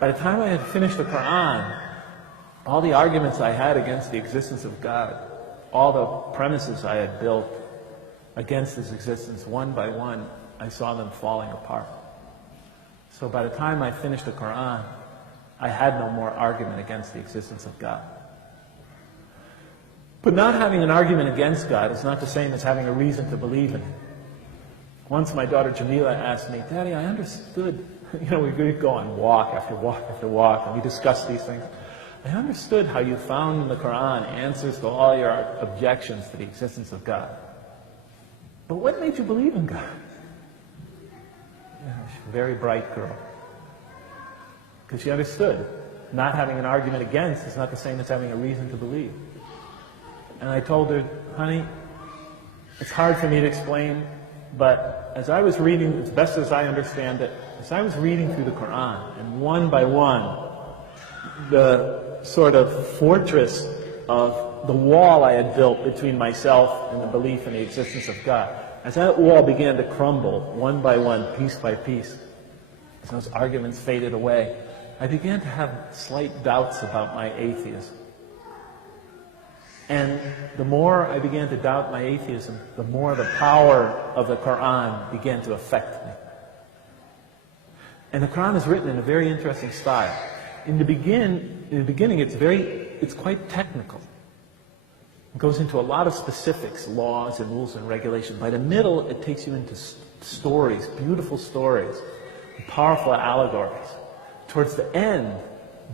By the time I had finished the Quran, all the arguments I had against the existence of God, all the premises I had built against His existence, one by one, I saw them falling apart. So by the time I finished the Quran, I had no more argument against the existence of God. But not having an argument against God is not the same as having a reason to believe in Him. Once my daughter Jamila asked me, Daddy, I understood, we go on walk after walk after walk, and we discuss these things. I understood how you found in the Quran answers to all your objections to the existence of God. But what made you believe in God? She's a very bright girl. Because she understood not having an argument against is not the same as having a reason to believe. And I told her, honey, it's hard for me to explain, but as I was reading, as best as I understand it, as I was reading through the Quran, and one by one, the sort of fortress of the wall I had built between myself and the belief in the existence of God, as that wall began to crumble, one by one, piece by piece, as those arguments faded away, I began to have slight doubts about my atheism. And the more I began to doubt my atheism, the more the power of the Quran began to affect me. And the Quran is written in a very interesting style. In the beginning, it's quite technical. It goes into a lot of specifics, laws and rules and regulations. By the middle, it takes you into stories, beautiful stories, powerful allegories. Towards the end,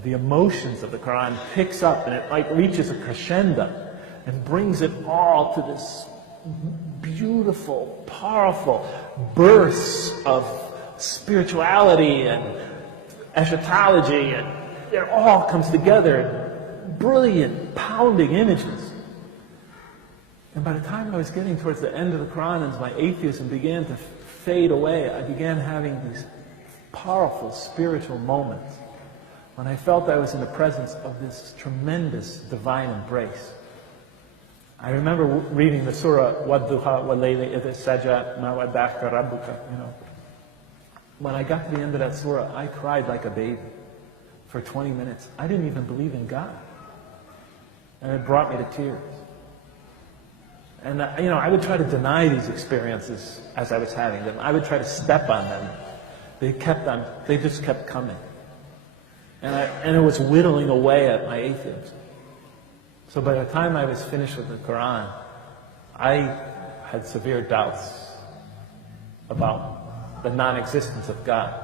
the emotions of the Quran picks up and it reaches a crescendo and brings it all to this beautiful, powerful bursts of spirituality and eschatology, and it all comes together in brilliant, pounding images. And by the time I was getting towards the end of the Quran and my atheism began to fade away, I began having these powerful spiritual moments when I felt I was in the presence of this tremendous divine embrace. I remember reading the surah, وَالضُّحَى وَاللَّيْلِ إِذْ سَجَى مَا وَدَّعَكَ رَبُّكَ. When I got to the end of that surah, I cried like a baby for 20 minutes. I didn't even believe in God. And it brought me to tears. And I would try to deny these experiences as I was having them. I would try to step on them. They just kept coming. And it was whittling away at my atheism. So by the time I was finished with the Quran, I had severe doubts about the non-existence of God.